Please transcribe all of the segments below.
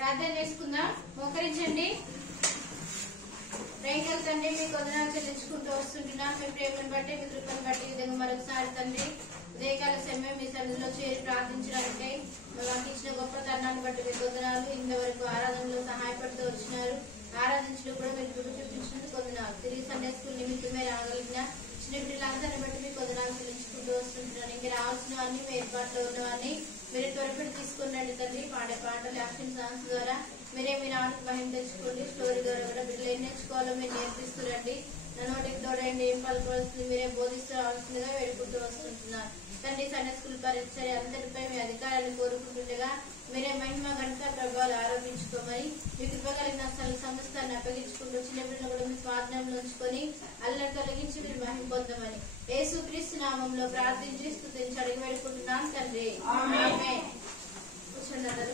ప్రార్థన చేసుకుందాం. మోకరించండి. ప్రేమల తండ్రి, మీ వందనాలు చెల్లించుకుంటూ వస్తుంటున్నాం. మీ ప్రేమను బట్టి, మీ కృపను బట్టి ఈ విధంగా మరొకసారి తండ్రి ఉదయకాల సమయం మీ సన్నిధిలో చేరి ప్రార్థించడానికి మాకు అందించిన గొప్ప తరుణాన్ని బట్టి మీకు వందనాలు. ఇంతవరకు ఆరాధనలో సహాయపడుతూ వచ్చినారు. ఆరాధించడం కూడా మీరు కృప చూపించినందుకు వందనాలు. తిరిగి సండే స్కూల్ నిమిత్తమే రాగలిగిన చిన్న బిడ్డలందరినీ బట్టి మీకు వందనాలు చెల్లించుకుంటూ వస్తుంటున్నాను. ఇంకా రావాల్సినవన్నీ మీ ఏర్పాట్లో ఉన్నవన్నీ మీరు త్వరపడి తీసుకున్నాండి తండ్రి. పాడే పాటలు, యాక్షన్ సాంగ్స్ ద్వారా మీరే మీ నాన్నకు మహిమ తెచ్చుకోండి. స్టోరీ ద్వారా కూడా బిడ్డలు ఏం నేర్చుకోవాలో మీరు నేర్పిస్తురండి. నా నోటికి తోడండి. ఏం పలుకోవాల్సింది మీరే బోధిస్తూ రావాల్సిందిగా వేడుకుంటూ వస్తుంటున్నారు తండ్రి. సండే స్కూల్ పరిచర్య అందరిపై మీ అధికారాన్ని కోరుకుంటుండగా మీరే మహిమ ఘనత ప్రభావాలు ఆరోపించుకోమని మీ కృప కలిగిన సమస్తాన్ని అప్పగించుకుంటూ చిన్న బిడ్డలు కూడా మీ స్వాధీనంలో ఉంచుకొని అల్లరి తొలగించి మీరు మహిమ పొందమని యేసుక్రీస్తు నామంలో ప్రార్థించి స్తుతించి అడిగి వేడుకుంటున్నాను తండ్రి. ఆమేన్. కూర్చోండి.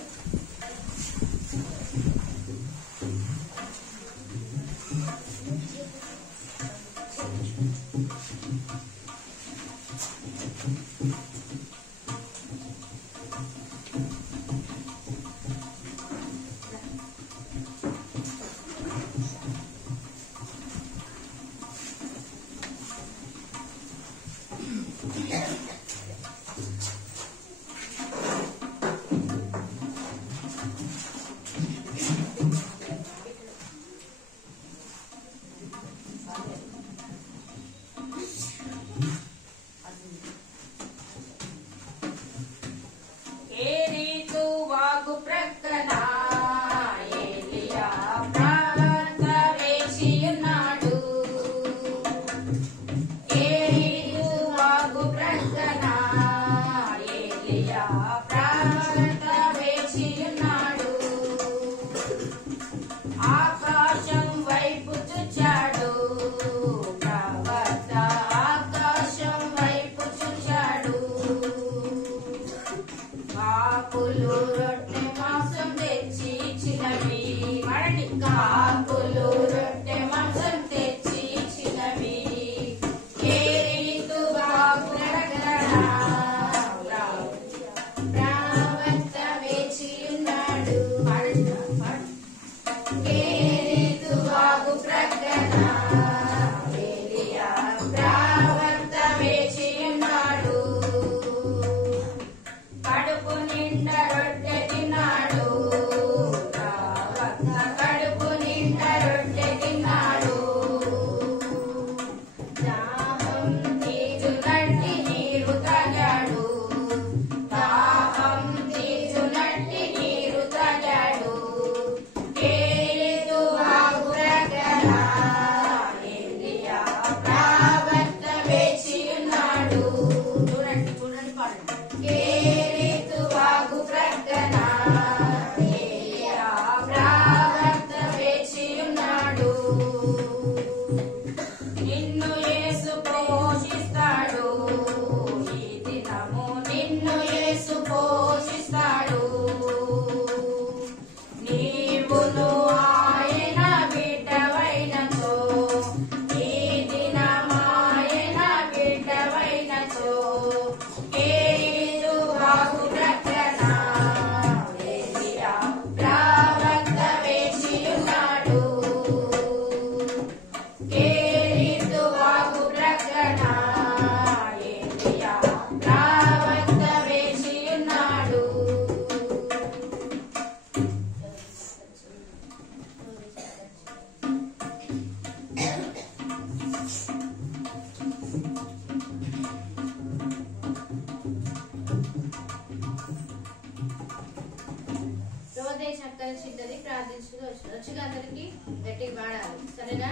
అందరికి గట్టి పాడాలి. సరేనా?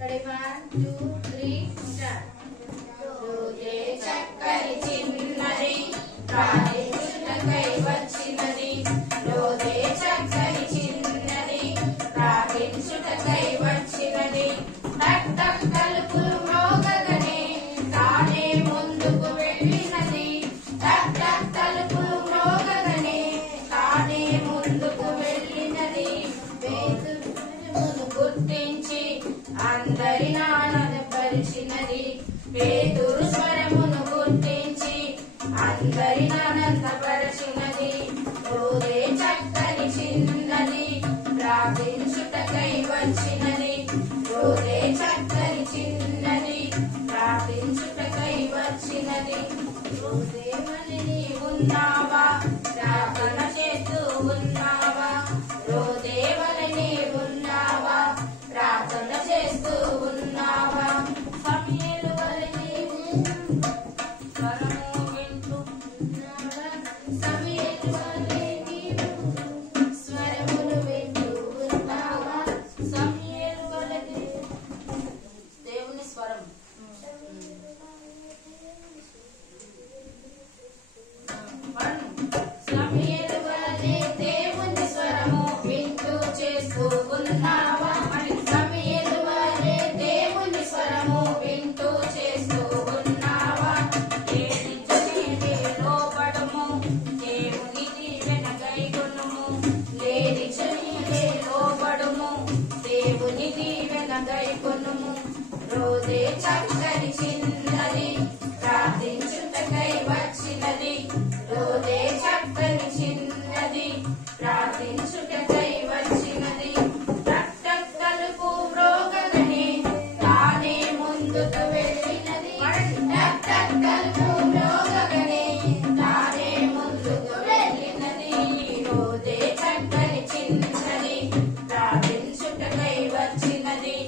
రెడీ? 1 2 3 స్టార్ట్. రోజే చక్కని చిన్నది ప్రార్థించుటకై వచ్చినది. రోజే చక్కని చిన్నది ప్రార్థించుటకై వచ్చినది. టక్ టక్ తలుపులు మ్రోగగానే తానే ముందుకు వెళ్ళినది. టక్ టక్ తలుపులు మ్రోగగానే తానే ముందుకు వెళ్ళినది. గుర్తించి అందరి ఆనందపరిచినది. పేతురు స్వరమును గుర్తించి అందరి వచ్చినది రోజే చక్కని చిన్నది ప్రార్థించుటకై వచ్చినది రోజేమని ఉన్నావా ప్రార్థన చేస్తూ ఉన్నావా రోజేమని ఉన్నావా ప్రార్థన చేస్తూ ఉన్నావా సమయలు వలని స్వరము వింటూ ఉన్నావా సమయలు వలని స్వరములు వింటూ ఉన్నావా సమయలు వలని దేవుని స్వరం సమయలు వలని దేవుని స్వరము వింటూ చేస్తూ ఉన్నావా సమయలు వలె దేవుని స్వరము వింటూ చేస్తూ ఉన్నావా ఏది చదివితే లోబడము దేవుని దీవెన గైకొనుము ఏది చదివితే లోబడము దేవుని దీవెన గైకొనుము రోజే చక్కని చిన్నది ప్రార్థించుటకై వచ్చినది రోజే చక్కని చిన్నది ప్రార్థించుటకై వచ్చినది రక్తకలుపు మ్రోగగనే తానే ముందుకు వెళ్ళినది రక్తకలుపు మ్రోగగనే తానే ముందుకు వెళ్ళినది రోజే చక్కని చిన్నది ప్రార్థించుటకై వచ్చినది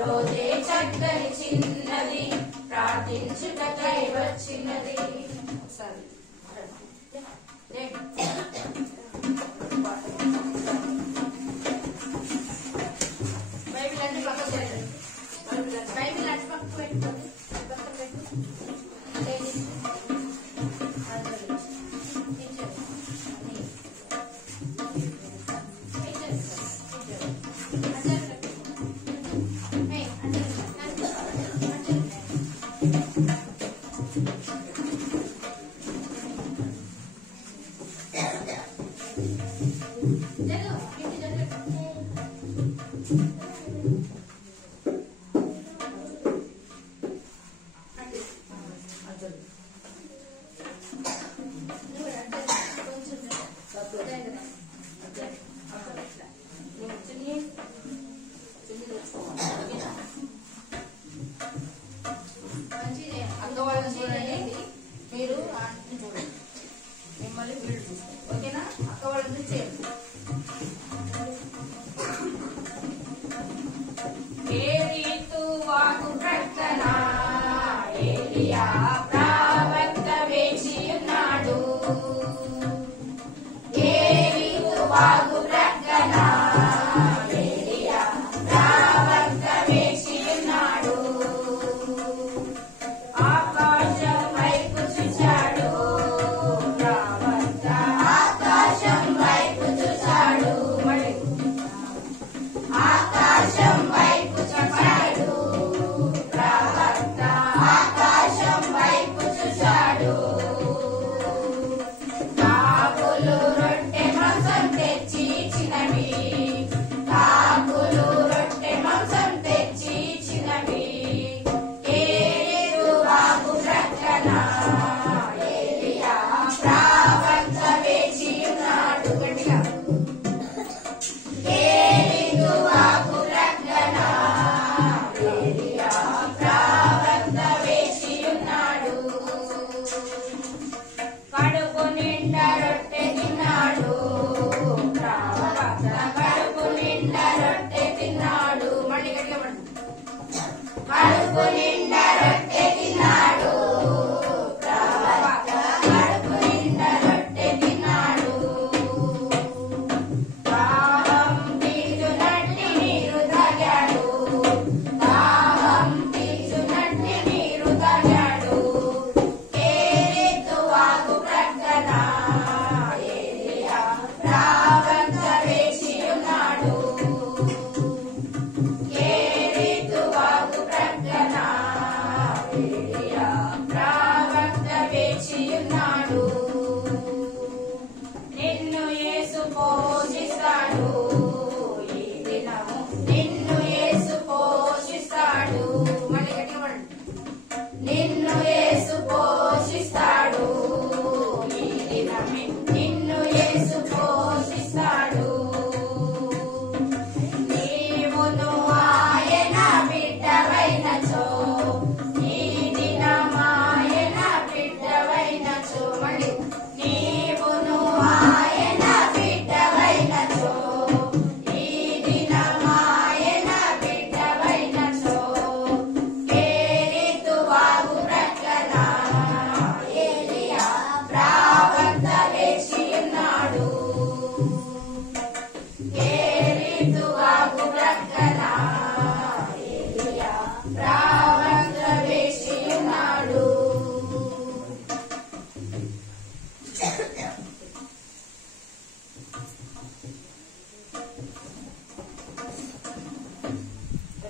రోజే చక్కని చిన్నది ప్రార్థించుటకై వచ్చినది బైబిల్ అన్ని పక్కకు పెట్టండి బైబిల్ అటు పక్కకు పెట్టుకోండి పక్కకు పెట్టు అంగవాళ్ళని చూడండి మీరు ఆంటీని చూడండి మిమ్మల్ని వీళ్ళు చూస్తారు ఓకేనా అక్క వాళ్ళని చేయండి ఏరీతు వాకు ప్రక్కన ఏలియా ప్రవక్త వేచి ఉన్నాడు ఏరీతు వాకు ప్రక్కన ఏలియా ప్రవక్త వేచి ఉన్నాడు ఆకాశం వైపు చూశాడు ప్రవక్త ఆకాశం వైపు చూశాడు ఆకాశం వైపు చూశాడు ప్రవక్త ఆకాశం వైపు చూశాడు కాబులు రొట్టె మాంసం తెచ్చి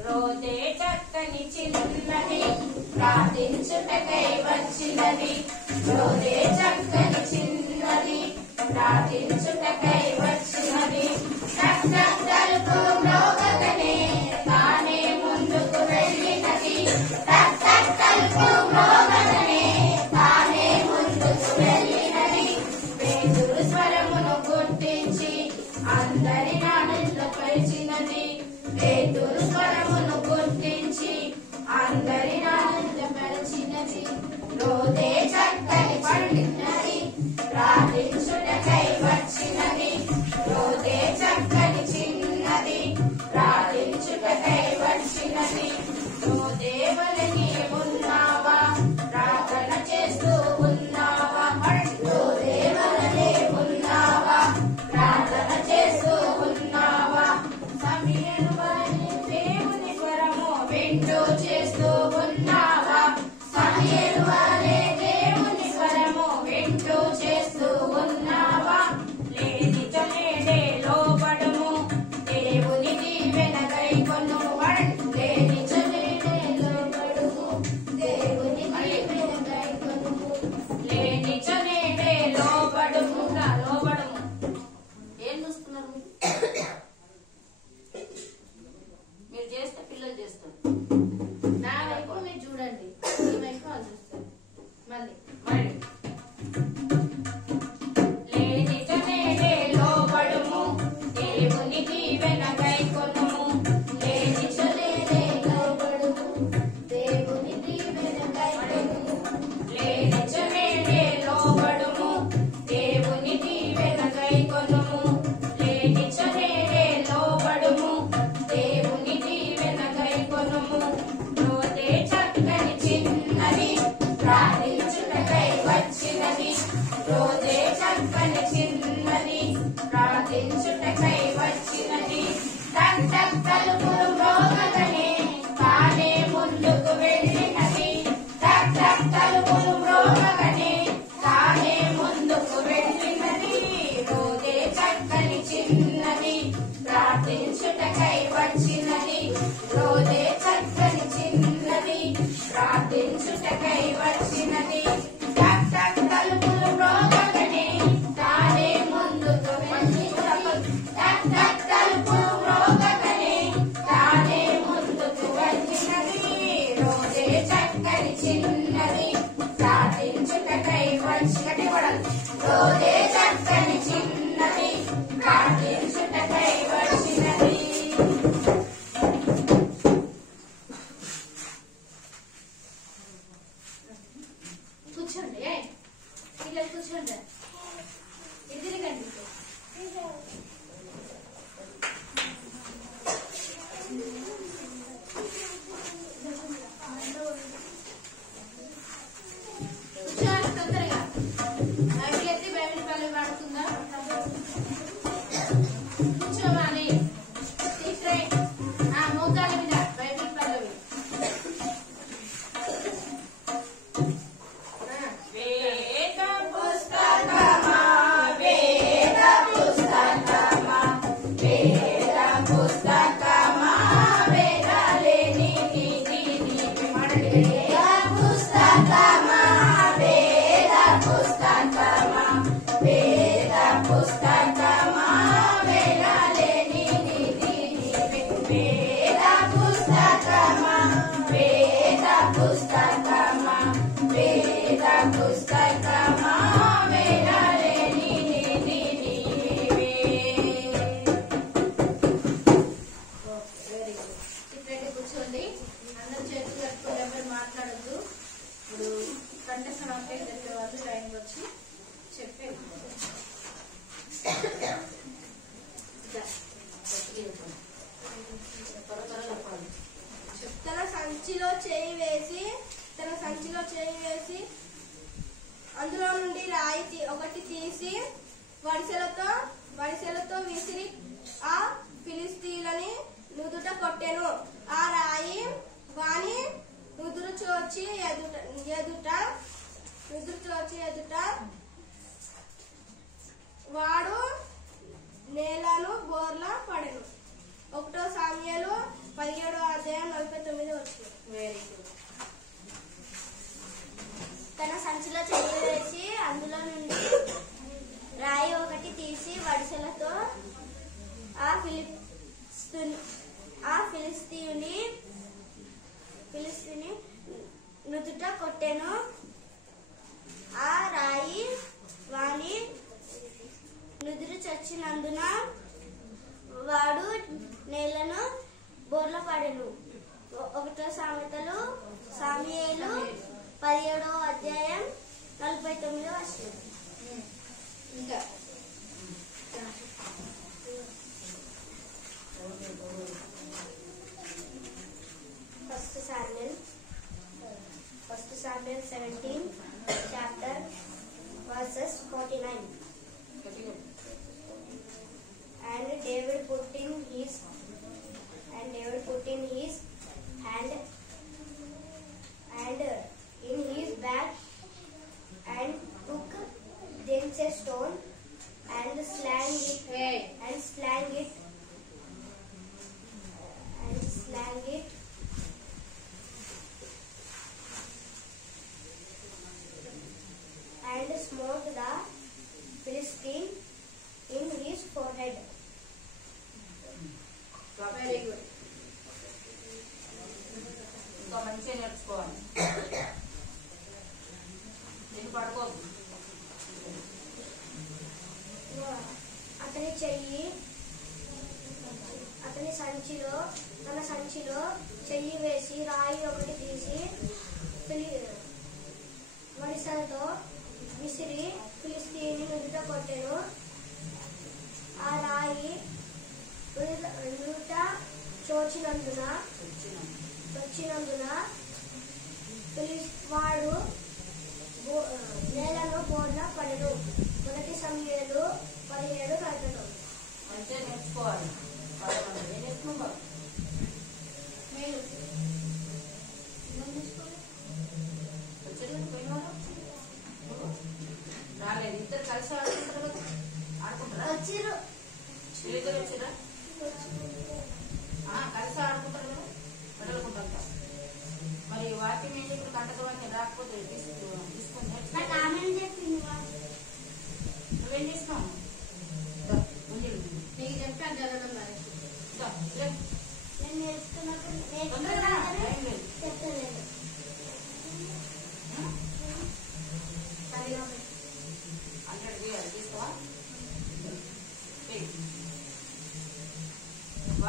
రోజే చక్కని చిన్నది ప్రార్థించుటకై వచ్చినది. రోజే చక్కని చిన్నది ప్రార్థించుటకై వచ్చినది. తలుపు మ్రోగగానే తానే ముందుకు వెళ్ళినది. తలుపు మ్రోగగానే తానే ముందుకు వెళ్ళినది. పేతురు స్వరమును గుర్తించి అందరి ఆనందపరిచినది. పేతురు స్వరమును గుర్తించి అందరి ఆనందపరిచినది. రోజే చక్కని చిన్నది ప్రార్థించుటకై వచ్చినది. రోజే చక్కని చిన్నది ప్రార్థించుటకై వచ్చినది. రోజే వలకి ఉన్నావా ప్రార్థన చేస్తూ ఉన్నావా? రోజే వలనే ఉన్నావా ప్రార్థన చేస్తూ ఉన్నావా? సమయను వలనే దేవుని స్వరము వింటూ చేస్తూ ఉన్నావా? సమయను వలనే దేవుని స్వరము వింటూ చేస్తూ ఉన్నావా? లేనిచో నేడే లోబడుము దేవుని దీవెన గైకొనుము. లేనిచో నేడే లోబడుము దేవుని దీవెన గైకొనుము. లేనిచో నేడే లోబడుము. లోబడుము. ఏం చూస్తున్నారు మీరు? చేస్తే పిల్లలు చేస్తారు. నా వైపు మీరు చూడండి, ఈ వైపు వాళ్ళు చూస్తారు. మళ్ళీ లేనిచో నేడే లోబడుము దేవుని దీవెన గైకొనుము. లేనిచో నేడే లోబడుము దేవుని దీవెన గైకొనుము. లేనిచో నేడే లోబడుము దేవుని దీవెన గైకొనుము. లేనిచో నేడే లోబడుము దేవుని దీవెన గైకొనుము. రోజే చక్కని చిన్నది ప్రార్థించుటకై వచ్చినది. రోజే చక్కని చిన్నది ప్రార్థించుటకై వచ్చినది. తలుపు మ్రోగగానే తానే ముందుకు వెళ్ళినది. తలుపు మ్రోగగానే తానే ముందుకు వెళ్ళినది. రోజే చక్కని చిన్నది ప్రార్థించుటకై వచ్చినది. రోజే చక్కని చిన్నది ప్రార్థించుటకై వచ్చినది. తలుపులు మ్రోగగానే తానే ముందుకు వెళ్ళినది. తలుపులు మ్రోగగానే తానే ముందుకు వెళ్ళినది. రోజే చక్కని చిన్నది ప్రార్థించుటకై వచ్చినది. రోజే చక్కని చిన్నది ప్రార్థించుటకై వచ్చినది. కూర్చోండి, పిల్లలు కూర్చోండి. ఎదురుగండి. కూర్చోవాలి తొందరగా. బైబిల్ ఎత్తి బైబిల్ పళ్ళు పడుతుందా? కూర్చోవాలి. మోకాల మీద బైబిల్ పళ్ళు. వేద పుస్తకమా వేద పుస్తకమా వేద పుస్తకమా వేదాలేని నీతి మాటలు. వేద పుస్తకమా వేద పుస్తకమా వేద పుస్తకమా వేదాలేని నీతి. వేద పుస్తకమా వేద పుస్తకమా వేద పుస్తకమా వేదాలేని నీతి నీవే. Very good. ఇప్పుడైతే కూర్చోండి. అందరూ చేతులు కట్టుకొని ఎవరు మాట్లాడద్దు. ఇప్పుడు కంట సమాపే జరిగే వాళ్ళు లైన్ వచ్చి చెప్పేది. తన సంచిలో చేయి వేసి అందులో నుండి రాయి ఒకటి తీసి వడిసెలతో విసిరి ఆ ఫిలిస్తీయులని నుదుట కొట్టెను. ఆ రాయి వాని నుదురు చోచి ఎదుట వాడు చెయ్యి వేసి అందులో నుండి రాయి ఒకటి తీసి వడిసెలతో ఆ ఫిలిస్తీయుని నుదుట కొట్టెను. ఆ రాయి వాని నుదురు చచ్చినందున వాడు నేలను బోర్ల పడెను. 1 సామెతలు సమూయేలు 17వ అధ్యాయం 49వ వచనం. ఇంకా First Samuel 17 chapter verses 49. And David put in his hand and in his bag and took thence a stone and slang it and slang it and smote the Philistine in his forehead. Very good. ఇంకా మంచిగా నేర్చుకోవాలి. నేను పడుకోవద్దు. తన సంచిలో చెయ్యి వేసి రాయి ఒకటి తీసి వడిసెలతో విసిరి ఫిలిస్తీయుని నుదుట కొట్టెను. ఆ రాయి నుదుట చొచ్చినందున వాడు నేలను బోర్న పడెను. 1 సమూయేలు 17:49. మంచిగా నేర్చుకోవాలి. ఏం నేర్చుకుంటావు? రాలేదు. ఇద్దరు కలిసి ఆడుకుంటారు కదా. ఆడుకుంటారా? వచ్చిర్రు. ఇద్దరు వచ్చిరా? కలిసి ఆడుకుంటారు కదా. వదలుకుంటాం. మరి వాక్యం ఏం చెప్పి కంటక వాక్యం రాకపోతే తీసుకొని నువ్వేం చేసినావు? నీకు చెప్పాను చదవడం మరి. నేను నేర్చుకున్నప్పుడు చెప్పలేదు. తీసుకోవా?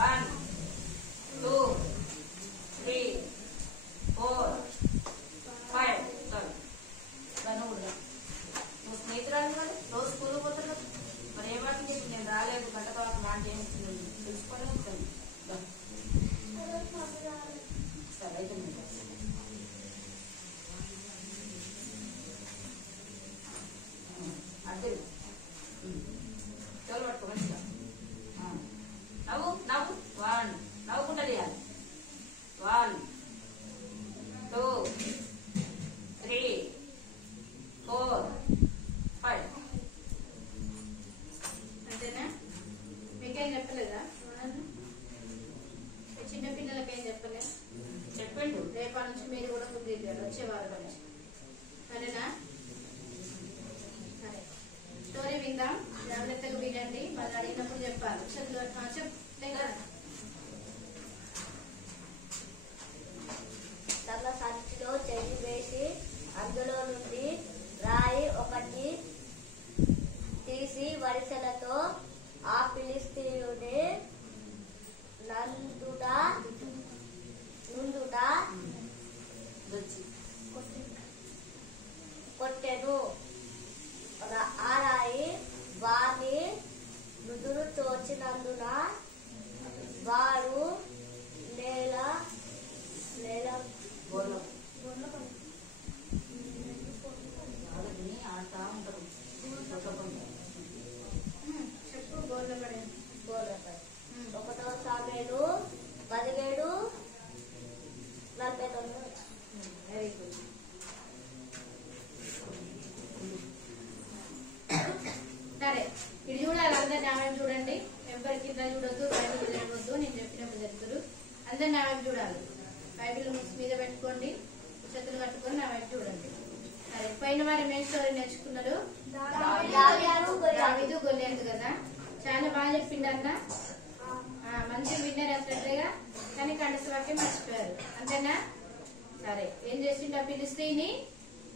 1 2 3 4 5. నువ్వు స్నేహితురాలు మరి రోజు స్కూల్ పోతారు కదా. మరి ఏ వాటికి చెప్పి నేను రాలేదు గంటతో లాంటి ఏం తెలుసుకోలేదు. సరే అయితే అదే చదువు పట్టుకో మంచిగా. నవ్వు 1 నవ్వుకుంటా చేయాలి. 1 2 3 4 5. అంతేనా? మీకేం చెప్పలేదా? చిన్న పిల్లలకి ఏం చెప్పలేదు? చెప్పండి. రేపటి నుంచి మీరు కూడా కుదిరిద్దారు వచ్చేవారు నుంచి. సరేనా? సరే, స్టోరీ విందాం. జాగ్రత్తగా వినండి. మళ్ళీ అడిగినప్పుడు చెప్పాలి. తన సంచిలో చెయ్యి వేసి అందులో నుండి రాయి ఒకటి తీసి వడిసెలతో ఆ ఫిలిస్తీయుని నుండుట కొట్టెను. ఆ రాయి వాని నుదురు చోచినందున వాడు నేల ఆడుతూ ఉంటారు. చెప్పు. బోర్ల పడే 1 సామెలు 17:49. Very good. సరే, ఇది చూడాలి. అందరు నా వైపు చూడండి. ఎవరి కింద చూడొద్దు, బైబిల్ చదవద్దు. నేను చెప్పినప్పుడు చెప్తారు. అందరు నా వైపు చూడాలి. బైబిల్ మీద పెట్టుకోండి, చేతులు కట్టుకొని నా వైపు చూడండి. సరే, పోయిన వారం ఏం స్టోరీ నేర్చుకున్నారు? దావీదు గొలియాతు కదా. చాలా బాగా చెప్పిండు అన్న. మంచిగా విన్నారు అట్లగా, కానీ కంఠస్వాక్యం మర్చిపోయారు అంతేనా? సరే, ఏం చేసిండు? ఆ ఫిలిష్తీయుని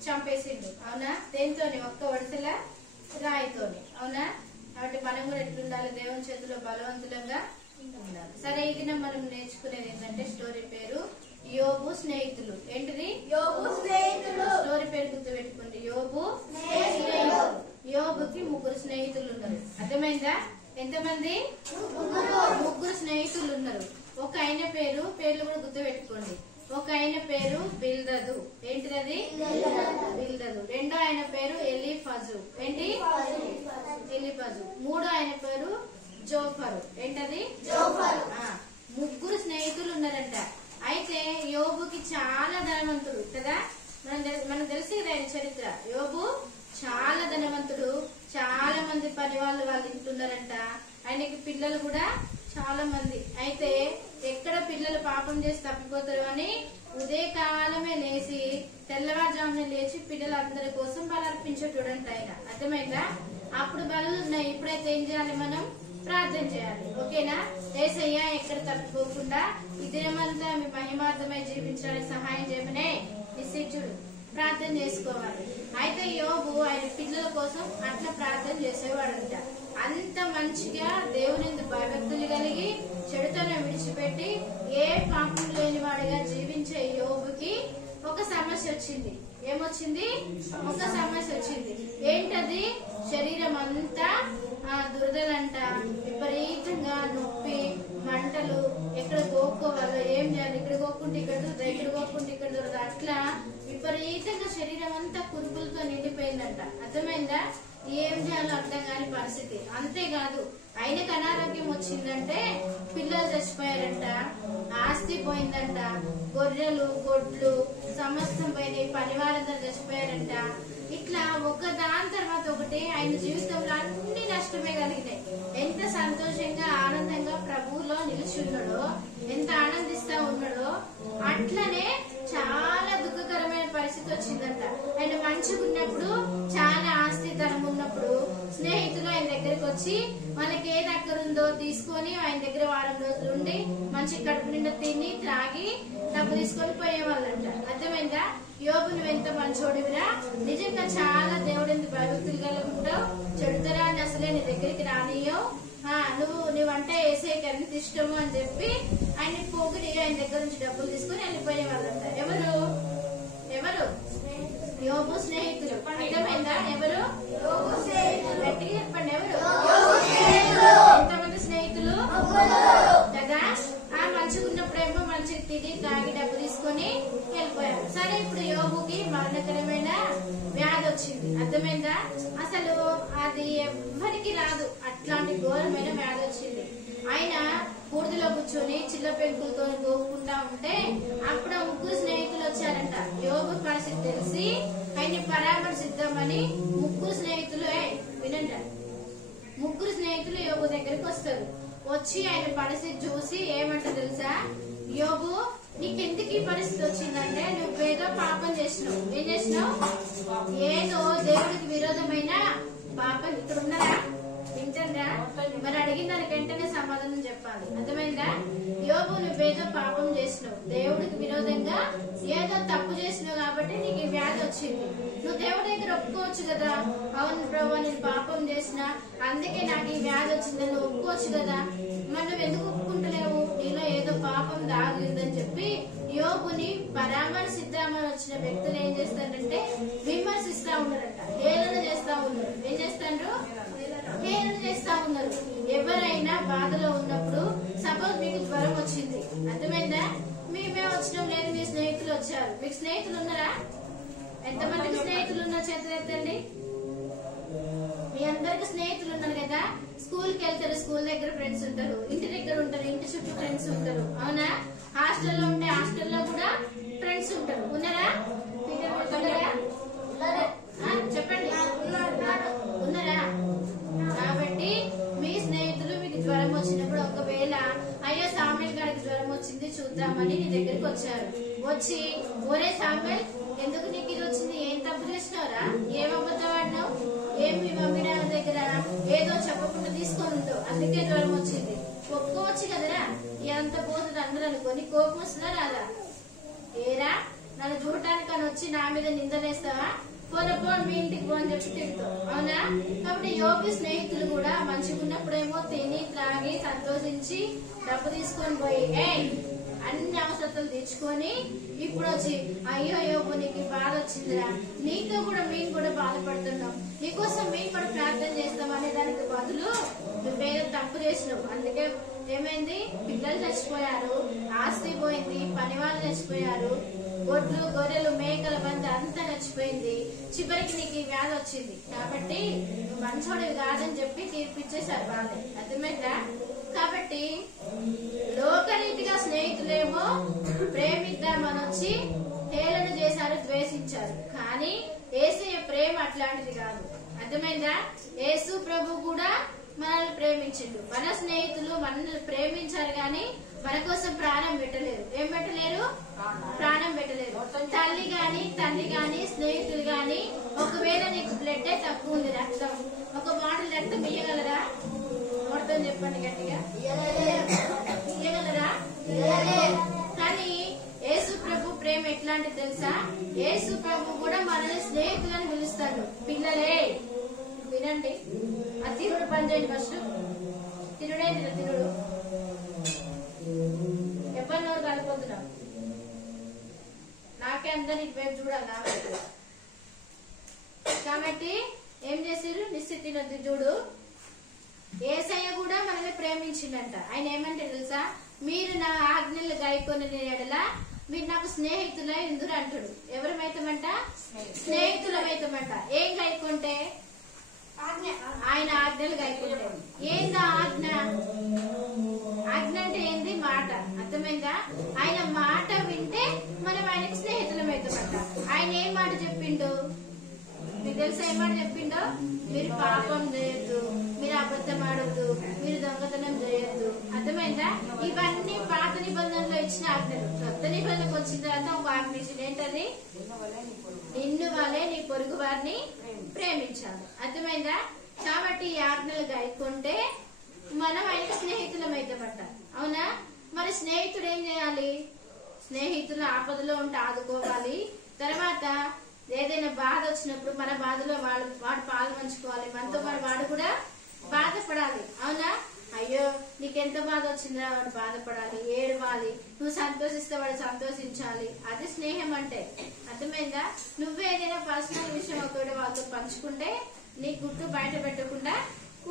చంపేసిండు. అవునా? దేనితోని? ఒక్క వడిసెల రాయితోని. అవునా? కాబట్టి మనం కూడా ఎట్లుండాలి? దేవుని చేతిలో బలవంతులంగా ఉండాలి. సరే, ఈ దినం మనం నేర్చుకునేది ఏంటంటే స్టోరీ పేరు యోబు స్నేహితులు. ఏంటిది? స్టోరీ పేరు గుర్తుపెట్టుకోండి. యోబు స్నేహితులు. యోబుకి 3 స్నేహితులు ఉన్నారు. అర్థమైందా? ఎంతమంది? 3 స్నేహితులు ఉన్నారు. ఒక ఆయన పేర్లు కూడా గుర్తుపెట్టుకోండి. ఒక ఆయన పేరు బిల్దదు. ఏంటిది? బిల్దదు. రెండో ఆయన పేరు ఎలీఫజు. ఏంటి? ఎలీఫజు. మూడో ఆయన పేరు జోఫరు. ఏంటది? 3 స్నేహితులు ఉన్నారంట. అయితే యోబుకి చాలా ధనవంతుడు కదా. మనకు తెలుసు కదా ఆయన చరిత్ర. యోబు చాలా ధనవంతుడు. చాలా మంది పని వాళ్ళ ఇంట్లో ఉన్నారంట. ఆయనకి పిల్లలు కూడా చాలా మంది. అయితే ఎక్కడ పిల్లలు పాపం చేసి తప్పిపోతారు అని ఉదయకాలమే లేచి తెల్లవారుజామున లేచి పిల్లలందరి కోసం బలు అర్పించేటోడంట ఆయన. అర్థమైందా? అప్పుడు బలు ఉన్నాయి. ఇప్పుడైతే ఏం చేయాలి? మనం ప్రార్థన చేయాలి. ఓకేనా? యేసయ్య ఎక్కడ తప్పిపోకుండా ఈ దినమంతా మీ మహిమార్థమై జీవించడానికి సహాయం చేయమనే నిశ్చయుడు ప్రార్థన చేసుకోవాలి. అయితే యోబు ఆయన పిల్లల కోసం అట్లా ప్రార్థన చేసేవాడంట. అంత మంచిగా దేవుని భయభక్తులు కలిగి చెడుతనం విడిచిపెట్టి ఏ పాపం లేని వాడిగా జీవించే యోబుకి ఒక సమస్య వచ్చింది. ఏమొచ్చింది? ఒక సమస్య వచ్చింది. ఏంటది? శరీరం అంతా దురదలంట, విపరీతంగా నొప్పి, మంటలు, ఎక్కడ గోక్కోవాలో ఏం చేయాలి, ఇక్కడ గోక్కుంటే ఇక్కడ దొరద, ఇక్కడ గోక్కుంటే ఇక్కడ దొరద, అట్లా విపరీతంగా శరీరం అంతా కురుపులతో నిండిపోయిందంట. అర్థమైందా? ఏం చేయాలో అర్థం కాని పరిస్థితి. అంతేకాదు ఆయనకు అనారోగ్యం వచ్చిందంటే పిల్లలు చచ్చిపోయారంట, ఆస్తి పోయిందంట, గొర్రెలు గొడ్లు సమస్తం పోయినాయి, పనివారందరూ చచ్చిపోయారంట. ఇట్లా ఒక దాని తర్వాత ఒకటి ఆయన జీవితంలో అన్ని నష్టమే కలిగినాయి. ఎంత సంతోషంగా ఆనందంగా ప్రభువులో నిలిచి ఉన్నాడో, ఎంత ఆనందిస్తా ఉన్నాడో, అట్లనే చాలా దుఃఖకరమైన పరిస్థితి వచ్చిందంట. ఆయన మంచిగా ఉన్నప్పుడు, చాలా ఆస్తి ధనం ఉన్నప్పుడు స్నేహితులు ఆయన దగ్గరికి వచ్చి మనకి ఏ దగ్గర ఉందో తీసుకొని ఆయన దగ్గర వారం రోజులు ఉండి మంచి కడుపు నిండా తిని త్రాగి డబ్బు తీసుకొని పోయేవాళ్ళంట. అర్థమైందా? యోబు నువ్వెంత మంచోడివిరా, నిజంగా చాలా దేవుడిని భయభక్తులు కలుగుతావు, చెడుతరాన్ని అసలే నీ దగ్గరికి రానియో, నువ్వంటే ఏసైకి ఎంత ఇష్టము అని చెప్పి ఆయన పొగిడి ఆయన దగ్గర నుంచి డబ్బులు తీసుకుని వెళ్ళిపోయేవాళ్ళంట. ఎవరు? యోబు స్నేహితులు. అర్థమైందా? ఎవరు? గట్టిగా చెప్పండి. ఎవరు? ఎంతమంది స్నేహితులు కదా. మంచిగా ఉన్నప్పుడేమో మంచిగా తిని తాగి డబ్బు తీసుకొని వెళ్ళిపోయారు. సరే, ఇప్పుడు యోబుకి మరణకరమైన వ్యాధి వచ్చింది. అర్థమైందా? అసలు అది ఎవ్వరికి రాదు, అట్లాంటి ఘోరమైన వ్యాధి వచ్చింది. ఆయన బూడిదలో కూర్చొని చిల్ల పెంకులతో గోపుకుంటా ఉంటే అప్పుడు 3 స్నేహితులు వచ్చారంట. యోబు పరిస్థితి తెలిసి ఆయన్ని పరామర్శిద్దామని 3 స్నేహితులు వినండి, 3 స్నేహితులు యోబు దగ్గరికి వస్తారు. వచ్చి ఆయన పరిస్థితి చూసి ఏమంట తెలుసా? యోబు, నీకెందుకు ఈ పరిస్థితి వచ్చిందంటే నువ్వేదో పాపం చేసినావు. ఏం చేసినావు? ఏదో దేవుడికి విరోధమైన పాపం. ఇక్కడ ఉన్నారా? వింటారా? మరి అడిగిన దానికి వెంటనే సమాధానం చెప్పాలి. అర్థమైందా? యోబు, నువ్వేదో పాపం చేసినావు, దేవుడికి విరోధంగా ఏదో తప్పు చేసినావు కాబట్టి నీకు ఈ వ్యాధి వచ్చింది. నువ్వు దేవుడి దగ్గర ఒప్పుకోవచ్చు కదా, అవును ప్రభు నేను పాపం చేసినా అందుకే నాకు ఈ వ్యాధి వచ్చిందని నువ్వు ఒప్పుకోవచ్చు కదా. మరి నువ్వు ఎందుకు ఒప్పుకుంటలేవు? నీలో ఏదో పాపం దాగుందని చెప్పి యోబుని పరామర్శిద్దామని వచ్చిన వ్యక్తులు ఏం చేస్తారంటే విమర్శిస్తా ఉన్నారంట, హేళన చేస్తా ఉన్నారు. ఏం చేస్తాండ్రు? హేళన చేస్తా ఉన్నారు. ఎవరైనా బాధలో ఉన్నప్పుడు, సపోజ్ మీకు జ్వరం వచ్చింది, అర్థమైందా? మేమే వచ్చినాం లేదు, మీ స్నేహితులు వచ్చారు. మీకు స్నేహితులు ఉన్నారా? ఎంతమందికి స్నేహితులు ఉన్నారు? చేతులు ఎత్తండి. మీ అందరికి స్నేహితులు ఉన్నారు కదా. స్కూల్కి వెళ్తారు, స్కూల్ దగ్గర ఫ్రెండ్స్ ఉంటారు, ఇంటి దగ్గర ఉంటారు, ఇంటి చుట్టూ ఫ్రెండ్స్ ఉంటారు. అవునా? హాస్టల్లో ఉంటే హాస్టల్లో కూడా ఫ్రెండ్స్ ఉంటారు. ఉన్నారా? చెప్పండి, ఉన్నారా? కాబట్టి మీ స్నేహితులు మీకు జ్వరం వచ్చినప్పుడు ఒకవేళ అయ్యో సామెల్ గారికి జ్వరం వచ్చింది చూద్దామని నీ దగ్గరికి వచ్చారు. వచ్చి ఒరే సామ్యుల్ ఎందుకు నీకు ఇది వచ్చింది, ఏం తప్పు చేసినావురా, ఏం అబద్ధం ఆడినావు, ఏం మీ మమ్మీ నాన్న దగ్గర ఏదో చెప్పకుండా తీసుకొని ఉంటావు అందుకే జ్వరం వచ్చింది, ఒప్పుకోవచ్చు కదరా, ఎంత పోతుంది అందరూ అనుకోని కోపం వస్తుందా రాదా? ఏరా నన్ను చూడటానికి అని వచ్చి నా మీద నిందలేస్తావా, పోనపో మీ ఇంటికి పో అని చెప్పి తింటావు, అవునా? కాబట్టి యోగి స్నేహితులు కూడా మంచిగా ఉన్నప్పుడేమో తిని త్రాగి సంతోషించి డబ్బు తీసుకొని పోయి అన్ని అవసరాలు తెచ్చుకొని ఇప్పుడు వచ్చి అయ్యో యోగు నీకు బాధ వచ్చిందిరా, నీతో కూడా మేము కూడా బాధపడుతున్నాం, నీకోసం మేము కూడా ప్రార్థన చేస్తాం అనే దానికి బదులు నువ్వు వేరే తప్పు చేసినావు. అందుకే ఏమైంది, పిల్లలు చచ్చిపోయారు, ఆస్తి పోయింది, పని వాళ్ళు చచ్చిపోయారు, గొడ్లు గొర్రెలు మేకల మంది అంతా చచ్చిపోయింది, చివరికి నీకు ఈ వ్యాధి వచ్చింది. కాబట్టి నువ్వు మంచోడివి కాదని చెప్పి తీర్పిచ్చేశారు వాళ్ళే, అర్థమైందా? కాబట్టి లోకరీతిగా స్నేహితులేమో ప్రేమిద్దామని వచ్చి హేళన చేశారు, ద్వేషించారు. కానీ యేసయ్య ప్రేమ అట్లాంటిది కాదు, అర్థమైందా? యేసు ప్రభు కూడా మనల్ని ప్రేమించిండు. మన స్నేహితులు మనల్ని ప్రేమించారు గాని మన కోసం ప్రాణం పెట్టలేరు. ఏం పెట్టలేరు? ప్రాణం పెట్టలేరు. తల్లి గాని తండ్రి గాని స్నేహితులు గాని ఒకవేళ నీకు బ్లడ్ తక్కువ ఉంది, రక్తం, ఒక బాటిల్ రక్తం ఇయ్యగలరా? మొత్తం చెప్పండి గట్టిగా, ఇయ్యగలరా? కానీ యేసు ప్రభు ప్రేమ ఎట్లాంటిది తెలుసా? యేసు ప్రభు కూడా మనల్ని స్నేహితులని పిలుస్తాడు. పిల్లలే వినండి, ఆ తిరుడు పని చేయండి. ఫస్ట్ తిరుడేంటి? తిరుడు ఎవరి నోరు కలిపోతున్నాం, నాకే అందరు ఇటువైపు చూడాలి నా వైపు. కాబట్టి ఏం చేసిర్రు? నిశ్చితి చూడు, యేసయ్య కూడా మనల్ని ప్రేమించిండంట. ఆయన ఏమంటే తెలుసా? మీరు నా ఆజ్ఞలు గాయకొని ఎడల మీరు నాకు స్నేహితులై ఇందురు అంటాడు. ఎవరమైతామంట? స్నేహితులమైతామంట. ఏం గాయకుంటే? ఆయన ఆజ్ఞలు గాయకుంటే. ఏందా ఆజ్ఞ? ఆజ్ఞ అంటే ఏంది? మాట, అర్థమైందా? ఆయన మాట వింటే మనం ఆయనకి స్నేహితులమైతామంట. ఆయన ఏం మాట చెప్పిండు మీకు తెలుసా? ఏం మాట చెప్పిండో? మీరు పాపం చేయొద్దు, మీరు అబద్ధం ఆడొద్దు, మీరు దొంగతనం చేయొద్దు, అర్థమైందా? ఇవన్నీ పాత నిబంధనలో ఇచ్చిన ఆజ్ఞలు. కొత్త నిబంధనకు వచ్చిన తర్వాత ఒక ఆజ్ఞ ఇచ్చింది, ఏంటది? నిన్ను వాళ్ళే నీ పొరుగు వారిని ప్రేమించాలి, అర్థమైందా? కాబట్టి ఈ ఆజ్ఞలు గాయకుంటే మనం ఆయనకి స్నేహితులం అవుతామట, అవునా? మరి స్నేహితుడు ఏం చేయాలి? స్నేహితులు ఆపదలో ఉంటే ఆదుకోవాలి. తర్వాత ఏదైనా బాధ వచ్చినప్పుడు మన బాధలో వాడు పాలు పంచుకోవాలి, మనతో వాడు కూడా బాధపడాలి, అవునా? అయ్యో నీకెంత బాధ వచ్చిందా, వాడు బాధపడాలి, ఏడవాలి. నువ్వు సంతోషిస్తే వాడు సంతోషించాలి. అది స్నేహం అంటే, అర్థమైందా? నువ్వేదైనా పర్సనల్ విషయం ఒకటి వాళ్ళతో పంచుకుంటే నీ గుట్టు బయట పెట్టకుండా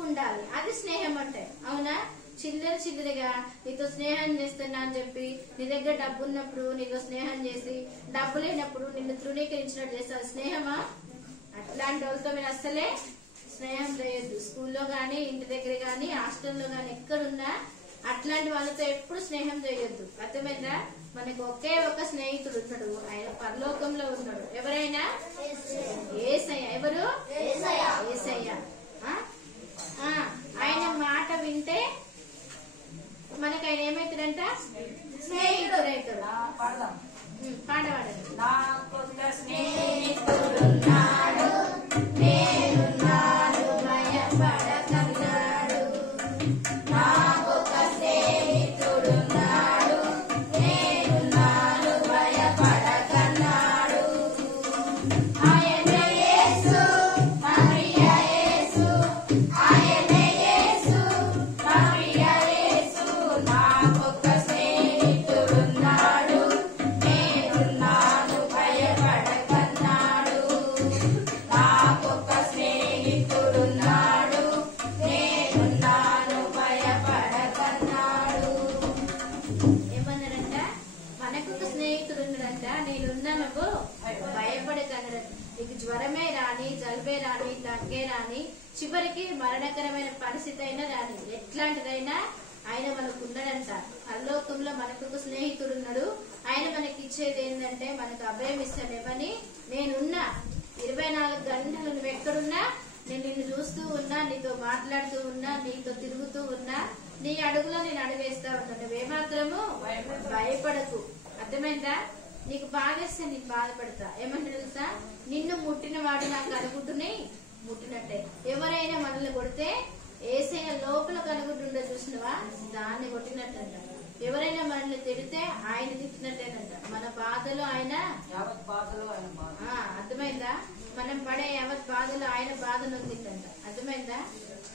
ఉండాలి, అది స్నేహం అంటే, అవునా? చిల్లరగా నీతో స్నేహం చేస్తున్నా అని చెప్పి నీ దగ్గర డబ్బు ఉన్నప్పుడు నీతో స్నేహం చేసి డబ్బు లేనప్పుడు నిన్ను తృణీకరించినట్టు చేస్తారు. స్నేహమా? అట్లాంటి వాళ్ళతో మీరు అస్సలే స్నేహం చేయొద్దు. స్కూల్లో గానీ, ఇంటి దగ్గర గానీ, హాస్టల్లో గానీ, ఎక్కడున్నా అట్లాంటి వాళ్ళతో ఎప్పుడు స్నేహం చేయొద్దు, అర్థమైందా? మనకు ఒకే ఒక స్నేహితుడు ఉన్నాడు, ఆయన పరలోకంలో ఉన్నాడు. ఎవరైనా? యేసయ్య. ఎవరు? యేసయ్య. ఆయన మాట వింటే మనకు ఆయన ఏమైతాడంట? స్నేహితుడైతాడు. పాడవాడండి. నాకొక స్నేహితుడున్నాడు, నేనున్నాను భయపడకన్నాడు. నాకొక స్నేహితుడున్నాడు, నేనున్నాను భయపడకన్నాడు. ఆయనే యేసు, నా ప్రియ యేసు, ఆయనే యేసు, నా ప్రియ యేసు. నాకొక స్నేహితుడున్నాడు, నేనున్నాను భయపడకన్నాడు. నాకొక స్నేహితుడున్నాడు, నేనున్నాను భయపడకన్నాడు. ఏమన్నాడంట? మనకొక స్నేహితుడు ఉన్నాడంట, నేనున్నాను భయపడకన్నాడు. నీకు జ్వరమే రాని, జలుబే రాని, దగ్గే రాని, చివరికి మరణకరమైన పరిస్థితి అయినా రాని, ఎట్లాంటిదైనా ఆయన మనకు ఉన్నాడంట. పరలోకంలో మనకొక స్నేహితుడు ఉన్నాడు. ఆయన మనకి ఇచ్చేది ఏంటంటే మనకు అభయం ఇస్తాడు. ఏమని? నేనున్నా, 24 గంటలు నువ్వు ఎక్కడున్నా నేను నిన్ను చూస్తూ ఉన్నా, నీతో మాట్లాడుతూ ఉన్నా, నీతో తిరుగుతూ ఉన్నా, నీ అడుగులో నేను అడుగేస్తా ఉన్నా, నువ్వేమాత్రము భయపడకు, అర్థమైందా? నీకు బాధేస్తే నీకు బాధపడతా. ఏమంటే తెలుసా, నిన్ను ముట్టిన వాడు నాకు కనుగుడ్డుని ముట్టినట్టే. ఎవరైనా మనల్ని కొడితే ఏసైనా లోపల కనుగుడ్డు చూసినవా, దాన్ని కొట్టినట్టంట. ఎవరైనా మనల్ని తిడితే ఆయన తిట్టినట్టేనంట. మన బాధలు ఆయన అర్థమైందా? మనం పడే యావత్ బాధలు ఆయన బాధ నొందిందంట. అర్థమైందా?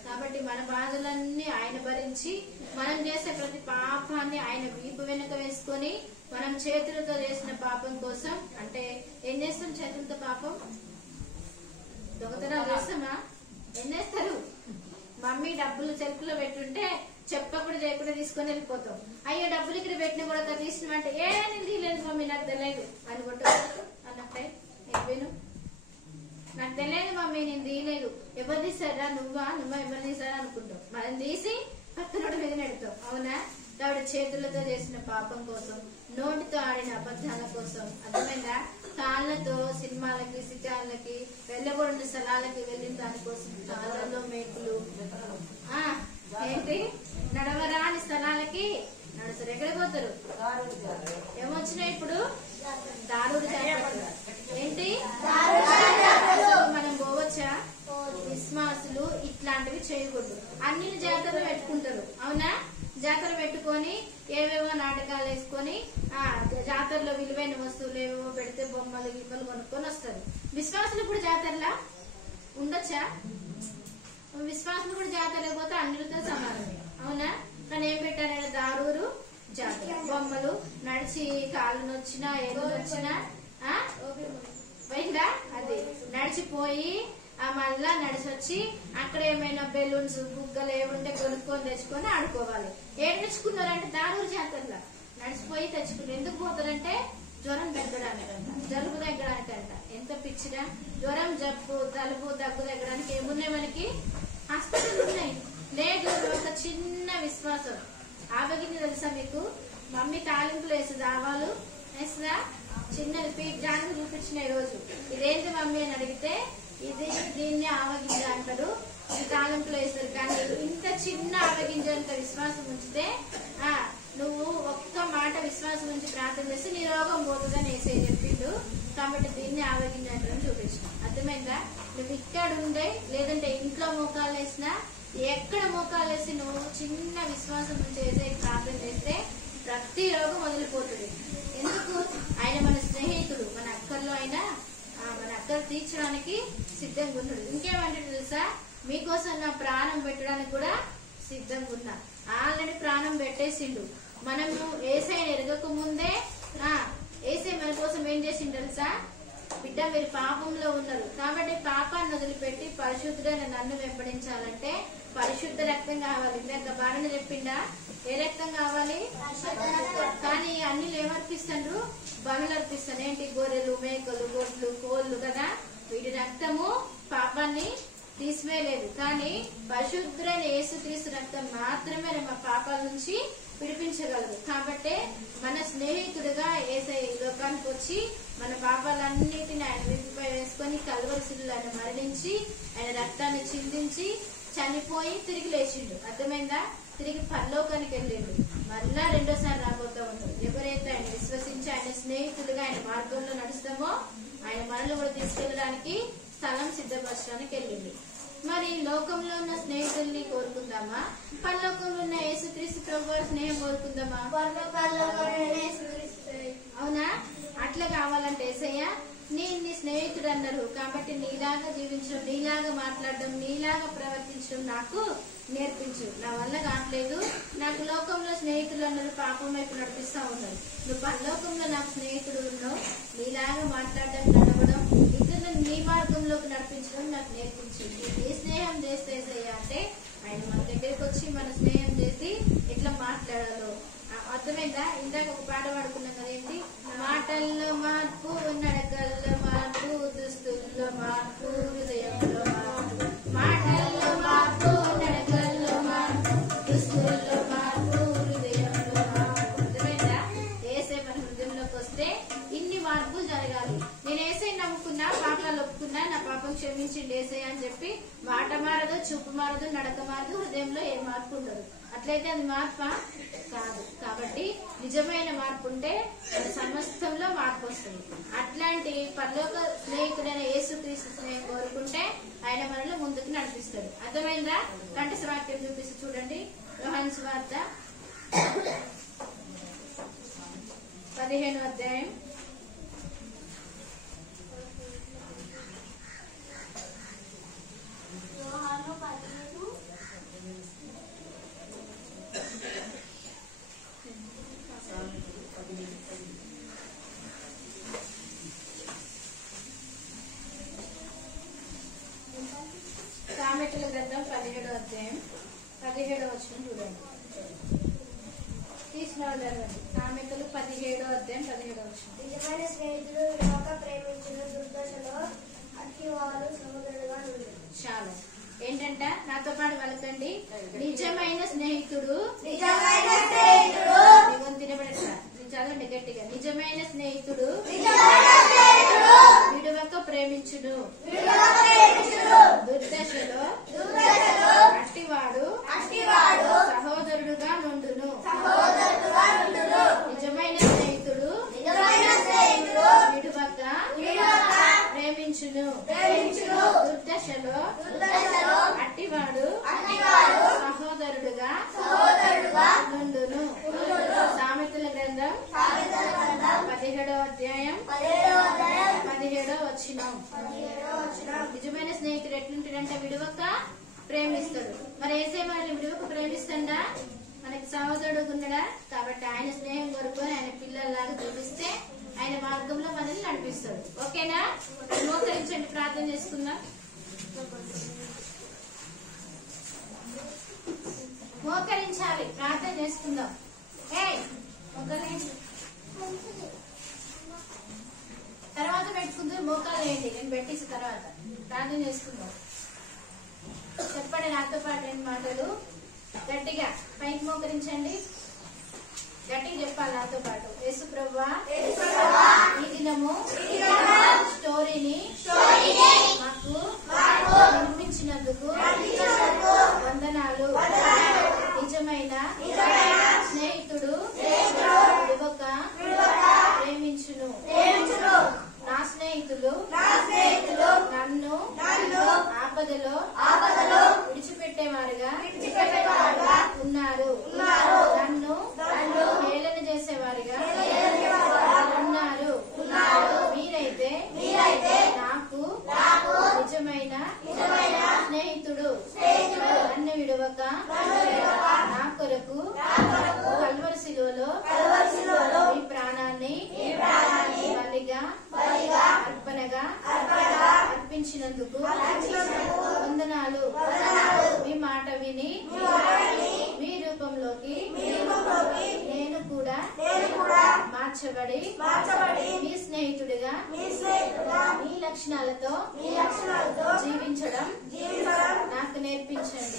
కాబట్టి మన బాధలన్నీ ఆయన భరించి, మనం చేసే ప్రతి పాపాన్ని ఆయన వీపు వెనుక వేసుకొని, మనం చేతులతో చేసిన పాపం కోసం, అంటే ఏం చేస్తాం చేతులతో పాపం? దొంగతనాలు చేస్తామా? ఏం చేస్తారు? మమ్మీ డబ్బులు చెరుకులో పెట్టుంటే చెప్పకుండా చేయకుండా తీసుకొని వెళ్ళిపోతాం. అయ్యో డబ్బులు ఇక్కడ పెట్టిన కూడా తీసినవంటే ఏ నేను తీయలేదు మమ్మీ, నాకు తెలియదు అని కొట్టదు అన్నట్టే. అయిపోయాను, నాకు తెలియదు మమ్మీ, నేను తీయలేదు. ఎవరు తీసారా? నువ్వా ఎవరు తీసారా అనుకుంటాం. మనం తీసి పక్కనోడి మీద నెడతాం. అవునా? కాబట్టి చేతులతో చేసిన పాపం కోసం, నోటితో ఆడిన అబద్ధాల కోసం, అర్థమైందా? కాళ్ళతో సినిమాలకి సిటాలకి వెళ్ళకూడని స్థలాలకి వెళ్ళిన దానికోసం, కాళ్ళలో మేకులు, ఏంటి నడవరాని స్థలాలకి నడుస్తారు. ఎక్కడికి పోతారు? ఏమొచ్చినాయి ఇప్పుడు? దారుడు జాతర. ఏంటి మనం పోవచ్చా? విశ్వాసులు ఇట్లాంటివి చేయకూడదు. అన్ని జాతరలు పెట్టుకుంటారు. అవునా? జాతర పెట్టుకొని ఏవేవో నాటకాలు వేసుకొని జాతరలో విలువైన వస్తువులు ఏవేవో పెడితే బొమ్మలు గిమ్మలు కొనుక్కొని వస్తారు. విశ్వాసులు కూడా జాతరలా ఉండొచ్చా? విశ్వాసులు కూడా జాతర పోతే అన్నిటితో సమానమే. అవునా? కానీ ఏం పెట్టారంటే దారూరు జాతర. బొమ్మలు నడిచి కాళ్ళు నొచ్చినా ఏదో వచ్చినా పోయిందా? అది నడిచిపోయి మళ్ళా నడిచి వచ్చి అక్కడ ఏమైనా బెలూన్స్ బుగ్గలు ఏముంటే కొనుక్కొని తెచ్చుకొని ఆడుకోవాలి. ఏం తెచ్చుకున్నారంటే దారూరు జాతరలో నడిచిపోయి తెచ్చుకున్నారు. ఎందుకు పోతారంటే జ్వరం తగ్గడానికంట, జలుబు తగ్గడానికంట. ఎంత పిచ్చిగా! జ్వరం, జబ్బు, జలుబు, దగ్గు తగ్గడానికి ఏమున్నాయి మనకి? హాస్పిటల్ ఉన్నాయి. లేదు, ఒక చిన్న విశ్వాసం. ఆవగింది తెలుసా మీకు? మమ్మీ తాలింపులు వేస్తుంది, ఆవాలు వేస్తుందా? చిన్నది పీక్ జానికి చూపించిన ఈ రోజు. ఇదేంటి మమ్మీ అని అడిగితే దీన్ని ఆవగింజ అంటారు, ఇది తాలింపులు వేస్తారు. కానీ ఇంత చిన్న ఆవగింజ అంత విశ్వాసం ఉంచితే, నువ్వు ఒక్క మాట విశ్వాసం ఉంచి ప్రార్థన చేస్తే నీ రోగం పోతుందని వేసే చెప్పిండు. కాబట్టి దీన్ని ఆవగింజ అంటారని చూపించిన. అర్థమైందా? నువ్వు ఇక్కడ ఉండే, లేదంటే ఇంట్లో మోకాలు వేసినా, ఎక్కడ మోకాలు వేసి నువ్వు చిన్న విశ్వాసం నుంచి వేసే ప్రార్థన చేస్తే ప్రతి రోగం వదిలిపోతుంది. ఎందుకు? ఆయన మన స్నేహితుడు. మన అక్కర్లో అయినా మన అక్కలు తీర్చడానికి సిద్ధంగా ఉన్నాడు. ఇంకేమంటే తెలుసా, మీకోసం నా ప్రాణం పెట్టడానికి కూడా సిద్ధంగా ఉన్నా. ఆల్రెడీ ప్రాణం పెట్టేసిండు. మనము ఏసైని ఎరగక ముందే ఏసై మన కోసం ఏం చేసిండు తెలుసా? బిడ్డ మీరు పాపంలో ఉన్నారు కాబట్టి పాపాన్ని వదిలిపెట్టి పరిశుద్ధుడైన నన్ను వెంబడించాలంటే పరిశుద్ధ రక్తం కావాలి. ఇందాక బారణ చెప్పిండా? ఏ రక్తం కావాలి? కానీ అన్ని ఏమర్పిస్తాడు? బలులు అర్పిస్తాను. ఏంటి? గొర్రెలు, మేకలు, గొడ్లు, కోళ్లు కదా. వీటి రక్తము పాపాన్ని తీసివేయలేదు. కానీ పరిశుద్ధుడైన యేసుక్రీస్తు రక్తం మాత్రమే మా పాపాల నుంచి విడిపించగలదు. కాబట్టి మన స్నేహితుడిగా యేసయ్య లోకానికి వచ్చి మన పాపాలన్నిటిని ఆయన వీపుపై వేసుకొని కల్వరి శిలువలో ఆయన మరణించి ఆయన రక్తాన్ని చిందించి చనిపోయి తిరిగి లేచిండు. అర్థమైందా? తిరిగి పరలోకానికి వెళ్ళిండు. మళ్ళా రెండోసారి రాబోతా ఉంటాడు. ఎవరైతే ఆయన విశ్వసించి ఆయన స్నేహితులుగా ఆయన మార్గంలో నడుస్తామో ఆయన మనల్ని కూడా తీసుకెళ్ళడానికి స్థలం సిద్ధపరచడానికి వెళ్ళిండు. మరి లోకంలో ఉన్న స్నేహితుల్ని కోరుకుందామా? పరలోకంలో ఉన్న యేసుక్రీస్తు ప్రభువు స్నేహం కోరుకుందామా? అవునా? అట్లా కావాలంటే యేసయ్య నేను నీ స్నేహితుడు అన్నారు కాబట్టి నీలాగా జీవించడం, నీలాగా మాట్లాడడం, నీలాగా ప్రవర్తించడం నాకు నేర్పించు. నా వల్ల కావట్లేదు. నాకు లోకంలో స్నేహితులు అన్నారు పాపం వైపు నడిపిస్తా ఉన్నారు. నువ్వు పరలోకంలో నాకు స్నేహితుడు ఉన్నావు. నీలాగా మాట్లాడడం, నడవడం, ఇతరులను నీ మార్గంలోకి నడిపించడం నాకు నేర్పించు. ఏ స్నేహం చేస్తే అంటే ఆయన మన దగ్గరికి వచ్చి మన స్నేహం చేసి ఎట్లా మాట్లాడాలో అర్థమైందా? ఇందాక ఒక పాట పాడుకున్నాం కదా, ఏంటి? మాటల్లో మార్పు, నడకల్లో మార్పు, దుస్తుల్లో మార్పు, హృదయంలో మార్పు. మాటల్లో మార్పు, నడకల్లో మార్పు, దుస్తుల్లో మార్పు, హృదయంలో మార్పు. అర్థమైందా? ఏసే మన హృదయంలోకి వస్తే ఇన్ని మార్పులు జరగాలి. నేను ఏసై నమ్ముకున్నా, పాపాలు ఒప్పుకున్నా, నా పాపం క్షమించిండి ఏసై అని చెప్పి మాట మారదు, చూపు మారదు, నడక మారదు, హృదయంలో ఏ మార్పు ఉండదు. అట్లయితే అది మార్పా కాదు. కాబట్టి నిజమైన మార్పు ఉంటే మన సమస్తంలో మార్పు వస్తుంది. అట్లాంటి పరలోక స్నేహితుడైన యేసుక్రీస్తు స్నేహం కోరుకుంటే ఆయన మనల్ని ముందుకు నడిపిస్తాడు. అర్థమైందా? కంటి వాక్యం చూపిస్తూ చూడండి. యోహాను సువార్త 15వ అధ్యాయం 17వ అధ్యాయం 17వ వచనం చూడండి. తీసిన సామెతలు 17వ అధ్యాయం 17వ వచనం. నిజమైన స్నేహితుడు విడవక ప్రేమించిన దుర్దశలో అట్టివాడు సహోదరుడుగా నుండును. చాలు. ఏంటంట? నాతో పాటు పలకండి. నిజమైన స్నేహితుడు తినబడట. చదవండి గట్టిగా. నిజమైన స్నేహితుడు విడవక ప్రేమించును, దుర్దశలో అట్టివాడు సహోదరుడుగా నుండును. నిజమైన స్నేహితుడు విడవక ప్రేమించును, దుర్దశలో అట్టివాడు సహోదరుడుగా నుండును. సామెతల గ్రంథం 17వ అధ్యాయం 17వ వచనం. నిజమైన స్నేహితుడు ఎట్లుంటాడంటే విడవక ప్రేమిస్తాడు. మరి ఏసే మనల్ని విడవక ప్రేమిస్తాడా? మనకి సహోదరుడు ఉన్నాడా? కాబట్టి ఆయన స్నేహం కొనుక్కొని ఆయన పిల్లల్లాగా చూపిస్తే ఆయన మార్గంలో మనల్ని నడిపిస్తాడు. ఓకేనా? మోకరించండి, ప్రార్థన చేసుకుందాం. మోకరించాలి, ప్రార్థన చేసుకుందాం. తర్వాత పెట్టుకుందాం. మోకాలు వేయండి, నేను పెట్టేసి తర్వాత ప్రార్థన చేసుకుందాం. చెప్పండి నాతో పాటు 2 మాటలు గట్టిగా. పైకి మోకరించండి, గట్టిగా చెప్పాలి నాతో పాటు. యేసు ప్రభువా, ఈ దినము స్టోరీని మాకు నిర్మించినందుకు వందనాలు. నిజమైన స్నేహితుడు విడవక ప్రేమించును. నా స్నేహితులు నన్ను ఆపదలో విడిచిపెట్టేవారుగా ఉన్నారు. నన్ను హేళన చేసేవారుగా ఉన్నారు. మీరైతే నాకు నిజమైన స్నేహితుడు. నన్ను విడవక నా కొరకు కల్వరి శిలువలో మీ ప్రాణాన్ని బలిగా అర్పణగా అర్పించినందుకు వందనాలు. మీ మాట విని మీ రూపంలోకి నేను కూడా మార్చబడి మీ స్నేహితుడిగా మీ లక్షణాలతో జీవించడం నాకు నేర్పించండి.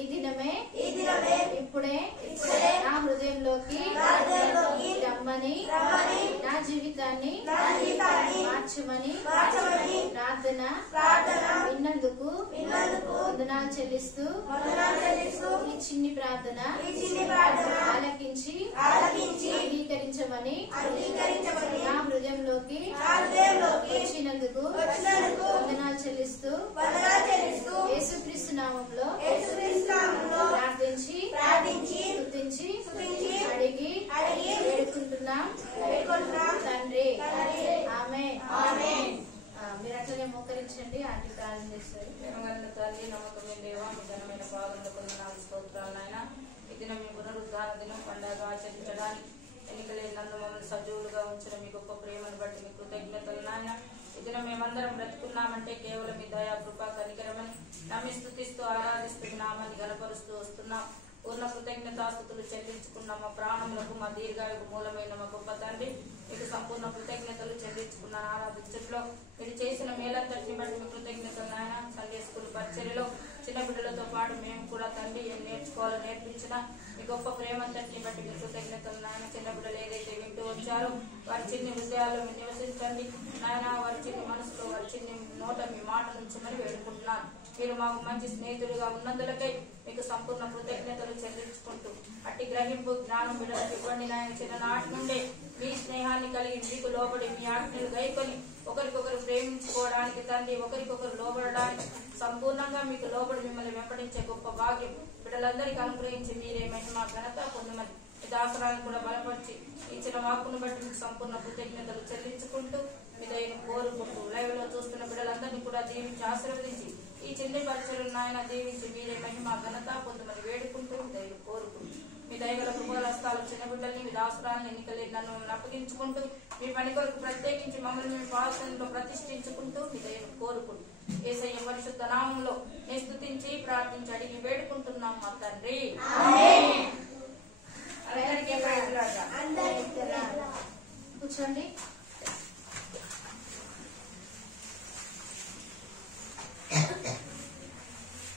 ఈ దినమే ఇప్పుడే నా హృదయంలోకి రమ్మని నా జీవితాన్ని మార్చమని ప్రార్థన విన్నందుకు వందనాలు చెల్లిస్తూ ఈ చిన్ని ప్రార్థన ఆలకించి అంగీకరించమని నా హృదయంలోకి వచ్చినందుకు వందనాలు చెల్లిస్తూ యేసుక్రీస్తు నామంలో ప్రార్థించి స్తుతించి అడిగి వేడుకుంటున్నాం తండ్రి. ఆమేన్. మీరు అట్లనే మోకరించండి, ఆంటీ ప్రార్థన చేస్తారు. తల్లి నమ్మకమైన దేవా, మీ ఘనమైన పాదములకు వందనాలు, స్తోత్రాలు నాయన. ఈ దినం మీ పునరుద్ధాన దినం పండుగ ఆచరించడానికి ఎన్నికలేని నన్ను మమ్మల్ని సజీవులుగా ఉంచిన మీ గొప్ప ప్రేమను బట్టి మీ కృతజ్ఞతలు నాయన. ఈ దినం మేమందరం బ్రతుకున్నామంటే కేవలం మీ దయా కృపా కనికరమని నమ్మి స్తుతిస్తూ ఆరాధిస్తూ నామాన్ని గణపరుస్తూ వస్తున్నాం. పూర్ణ కృతజ్ఞతాస్తుతులు చెల్లించుకున్న మా ప్రాణములకు మా దీర్ఘాయుకు మూలమైన మా గొప్ప తండ్రి, మీకు సంపూర్ణ కృతజ్ఞతలు చెల్లించుకున్న ఆరాధించట్లో మీరు చేసిన మేలంతటిని బట్టి మీ కృతజ్ఞతలు నాయన. సండే స్కూల్ పరిచర్యలో చిన్న బిడ్డలతో పాటు మేము కూడా తండ్రి ఏం నేర్చుకోవాలో నేర్పించిన మీ గొప్ప ప్రేమంతటిని బట్టి మీ కృతజ్ఞతలు నాయన. చిన్న బిడ్డలు ఏదైతే వింటూ వచ్చారో వారి చిన్ని హృదయాల్లో మీరు నివసించండి నాయన. వారి చిన్ని మనసులో వారి చిన్ని నోట మీ మాట నుంచమని వేడుకుంటున్నాను. మీరు మాకు మంచి స్నేహితులుగా ఉన్నందులకై మీకు సంపూర్ణ కృతజ్ఞతలు చెల్లించుకుంటూ అట్టి గ్రహింపు జ్ఞానం బిడ్డలకు ఇవ్వండి నాయన. చిన్ననాటి నుండే మీ స్నేహాన్ని కలిగి మీకు లోబడి మీ ఆజ్ఞలు గైకొని ఒకరికొకరు ప్రేమించుకోవడానికి తండ్రి, ఒకరికొకరు లోబడడానికి సంపూర్ణంగా మీకు లోబడి మిమ్మల్ని వెంబడించే గొప్ప భాగ్యం బిడ్డలందరికీ అనుగ్రహించి మీరే మహిమ ఘనత పొందమని మీ దాసరాలను కూడా బలపరిచి ఇచ్చిన వాక్కును బట్టి మీకు సంపూర్ణ కృతజ్ఞతలు చెల్లించుకుంటూ మీ దయను కోరుకుంటూ లైవ్ లో చూస్తున్న బిడ్డలందరినీ కూడా దీవించి ఆశీర్వదించి ఈ చిన్ని పరిచయం ఆయన దీవించి మీరే మహిమ ఘనత పొందమని వేడుకుంటూ మీ దయను కోరుకుంటూ మీ దయగల కృపహస్తాలు చిన్న బిడ్డల్ని మీ దాసరాలను ఎన్నికలే నన్ను అప్పగించుకుంటూ మీ పని కొరకు ప్రత్యేకించి మమ్మల్ని మీ పాదశంలో ప్రతిష్ఠించుకుంటూ మీ దయను కోరుకుంటూ యేసయ్య పరిశుద్ధ నామంలో నే స్తుతించి ప్రార్థించి అడిగి వేడుకుంటున్నాం మా తండ్రి. అందరికీ కూర్చోండి.